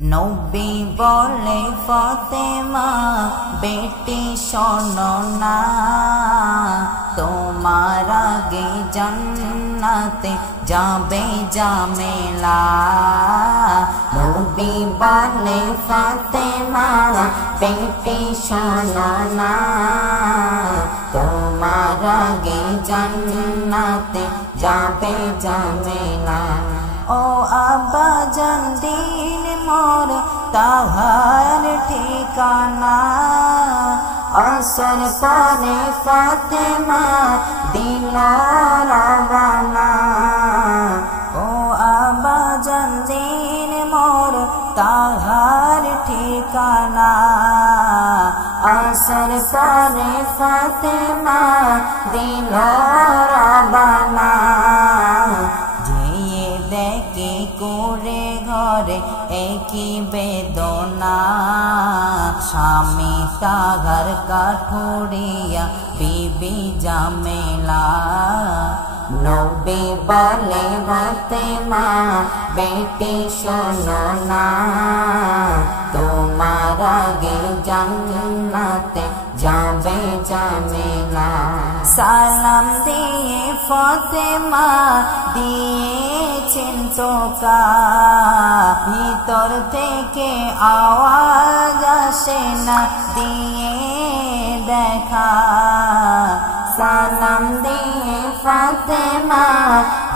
নবী বলে ফাতেমা বেটি শোনো না, তোমার আগে জান্নাতে যাবে জামেলা। নবী বলে ফাতেমা বেটি শোনো না, তোমার আগে জান্নাতে যাবে জামেলা। ও আব্বাজান দিন মোর তাহার ঠিকানা, আসর পরে ফাতেমা দিল রওয়ানা। ও আব্বাজান দিন মোর তাহার ঠিকানা, আসর পরে ফাতেমা দিল রওয়ানা। দেখে করে ঘরে একই বেদনা, স্বামী তাহার কাঠুরিয়া বিবি জামেলা। নবী বলে ফাতেমা বেটি শোনো না, তোমার আগে জান্নাতে যাবে জামেলা। সালাম দিয়ে ফাতেমা দিয়েছেন টোকা, ভিতর থেকে আওয়াজ আসে না দিয়ে দেখা। সালাম দিয়ে ফাতেমা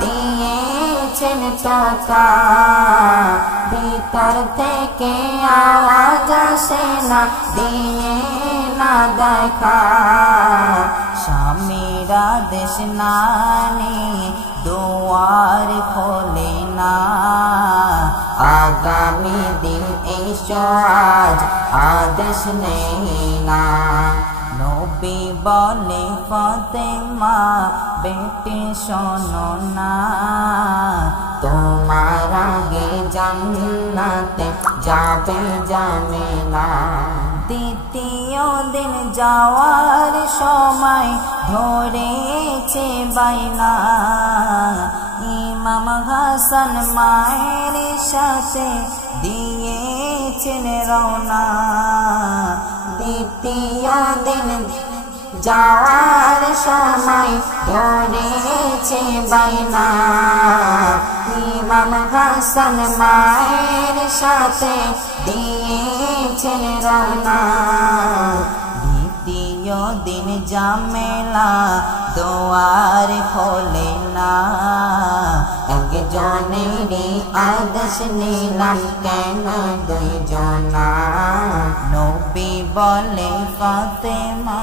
দিয়েছেন টোকা, ভিতর থেকে আওয়াজ আসে না দিয়ে না দেখা। স্বামীর আদেশ না নিয়ে দুয়ার খোলে না, আগামী দিন এসো আজ আদেশ নেই না। নবী বলে ফাতেমা বেটি শোনো না, তোমার আগে জান্নাতে যাবে জামেলা। দ্বিতীয় দিন যাওয়ার সময় ধরেছে বাইনা, ইমাম হাসান মায়ের সাথে দিয়েছেন রওনা। দ্বিতীয় দিন যাওয়ার সময় ধরেছে বাইনা, ইমাম হাসান মায়ের সাথে দিয়েছেন রওনা। দ্বিতীয় দিন জামেলা দুয়ার খোলে না, একজনেরই আদেশ নিলাম কেন দুইজনা। নবী বলে ফাতেমা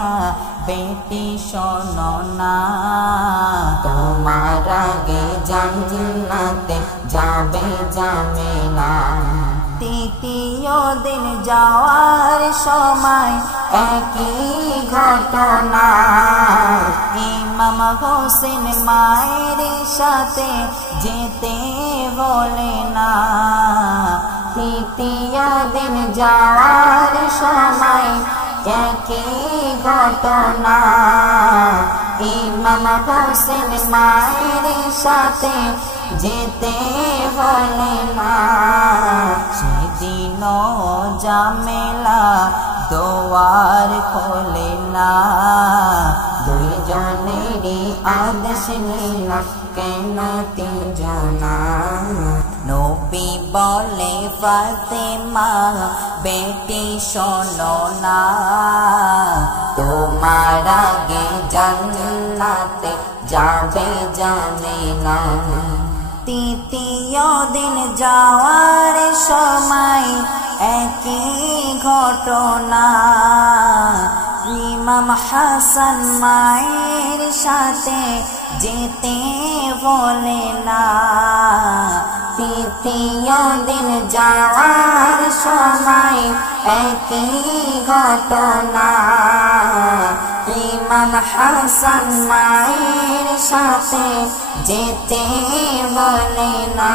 বেটি শোনো না, তোমার আগে জান্নাতে যাবে জামেলা। তৃতীয় দিন যাওয়ার সময় একই ঘটনা, ইমাম হোসেন মায়ের সাথে যেতে বলে না। তৃতীয় দিন যাওয়ার সময় একই ঘটনা, ইমাম হোসেন মায়ের সাথে যেতে বলে না। সেদিন জামেলা দুয়ার খোলে না, দুইজনেরই আদেশ নিলাম কেন তিনজনা। নবী বলে ফাতেমা বেটি শোনো না, তোমার আগে জান্নাতে যাবে জামেলা। তৃতীয় দিন যাওয়ার সময় একই ঘটনা, ইমাম হাসান মায়ের সাথে যেতে বলে না। তৃতীয় দিন যাওয়ার সময় একই ঘটনা, ইমাম হাসান মায়ের সাথে যেতে বলে না।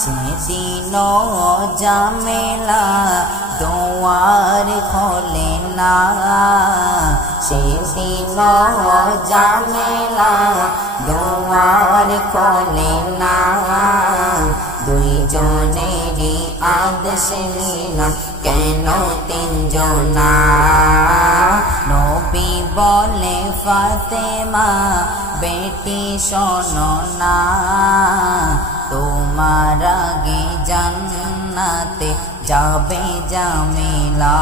সেদিন জামেলা দুয়ার খোলে না, সেদিন জামেলা দুয়ার খোলে না, দুই দুজনেরই আদেশ নিলাম কেন তিনজনা নবী বলে ফাতেমা বেটি শোনো না তোমার আগে জান্নাতে যাবে জামিলা